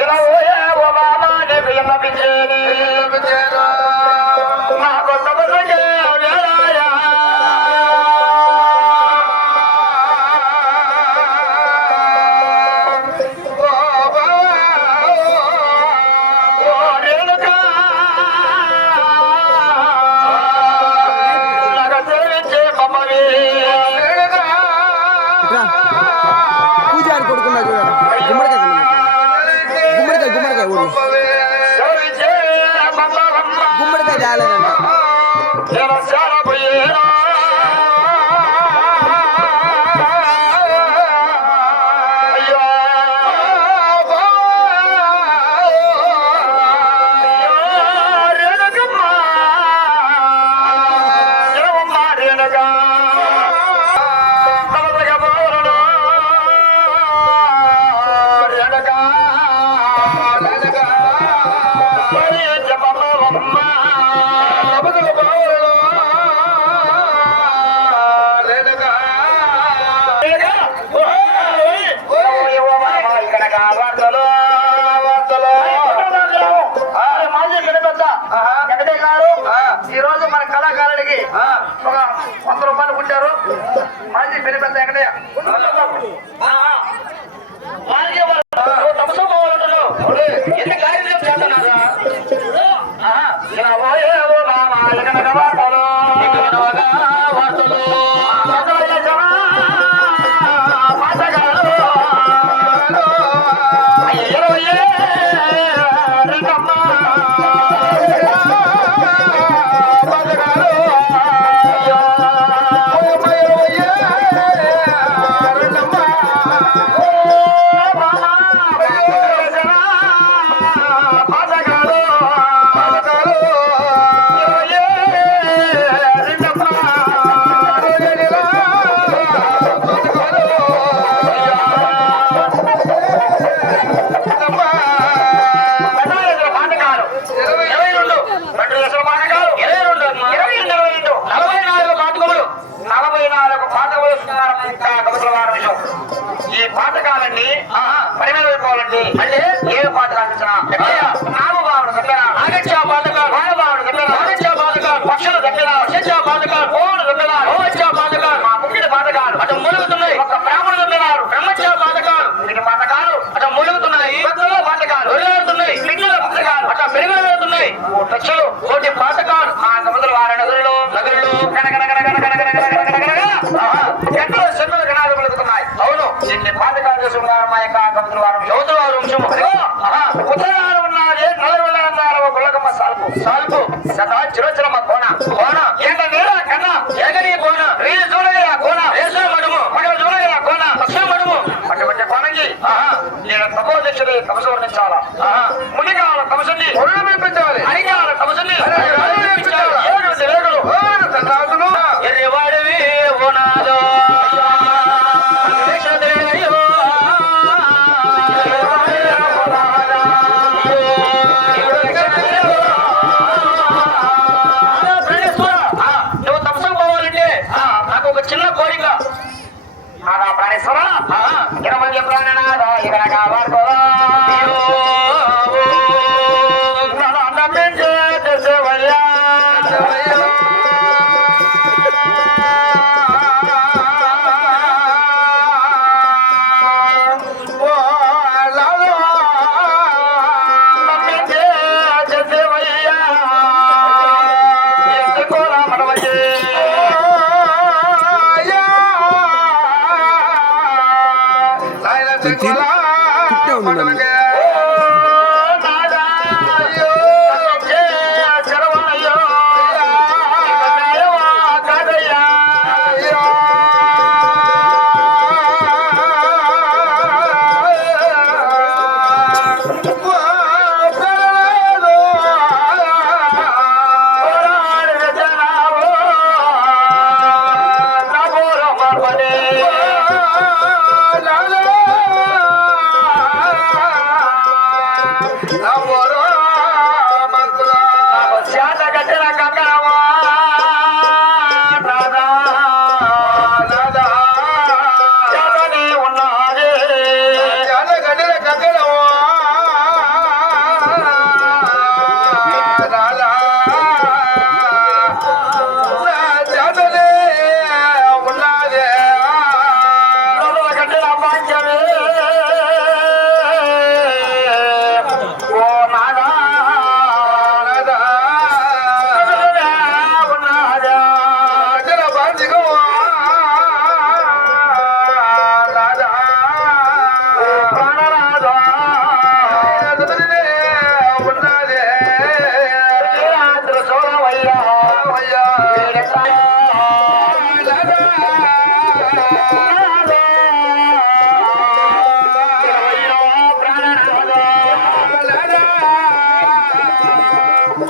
ఇలా ఓయే ఓ బాబా నీ విన్నపించేది నాకు సమస్యకే వేళాయా పూజారి కొడుకున్నా చూడండి గుమ్మడికాయ గుమ్మడికాయ గుమ్మడికాయ రాలేదంట ఈ రోజు మన కళాకారుడికి ఒక 100 రూపాయలు పుట్టారు. మాజీ పెళ్లి పెద్ద ఎక్కడయ్యా ఎన్ని కార్యక్రమం చేస్తున్నారా ఈ పాతకాలన్నీ పరిమితమైపోవాలండి. అంటే ఏ పాతకాలు నామబావుడు దగ్గర ఆగత్యా పాతకాలు వాడబావుడు దగ్గర ఆగత్యా పాతకాలు పక్షుల దగ్గర పక్ష పాతకాలు పోవుల దగ్గర ఓవత్యా పాతకాలు మా ముఖ్యుడి పాతకాలు అటు మూలుగుతున్నాయి. ఒక బ్రాహ్మణులు ఉన్నారు బ్రహ్మత్యా పాతకాలు వీటి పాతకాలు అటు మూలుగుతున్నాయి. పాతకాలు వదిలాడుతున్నాయి. పిల్లల పాతకాలు అట పెరుగుతున్నాయి. పక్షులు కోటి పాతకాలు ఆ సముద్ర వారి నగరులు ఎంతో చెట్లు గణాలు పలుకుతున్నాయి. అవును ఎన్ని పాతకాలు చేసుకున్నారు మా యొక్క సముద్ర వారు యువతుల వారు ఉత్తరాలు ఉన్నది నల్లవెళ్ళన్నారు గుల్లకమ్మ సాల్పు సాల్పు సదా చిరోచరమ్మ కోన కోన ఎండ నీడ కన్న ఏగని కోన రీలు చూడగల కోన వేసు మడుము మడవ చూడగల కోన పక్ష మడుము అటువంటి కోనకి నేను తపోదక్షుడి తపస వర్ణించాలా మునిగాల తపసుని ఒళ్ళు మెప్పించాలి అడిగాల తపసుని రేగులు ఎర్రివాడివి ఓనాదో చిన్న కోరిక ప్రాణేశ్వర 20 ప్రాణనాథ ఇక్కడ కావారు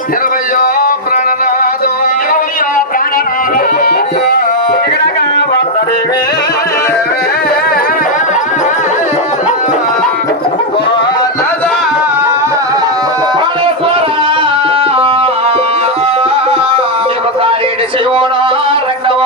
ఎనభయో ప్రాణనాథో ఇరవయో ప్రాణనాథ ఇకనగా వస్తదేవే శివుడా రెండవ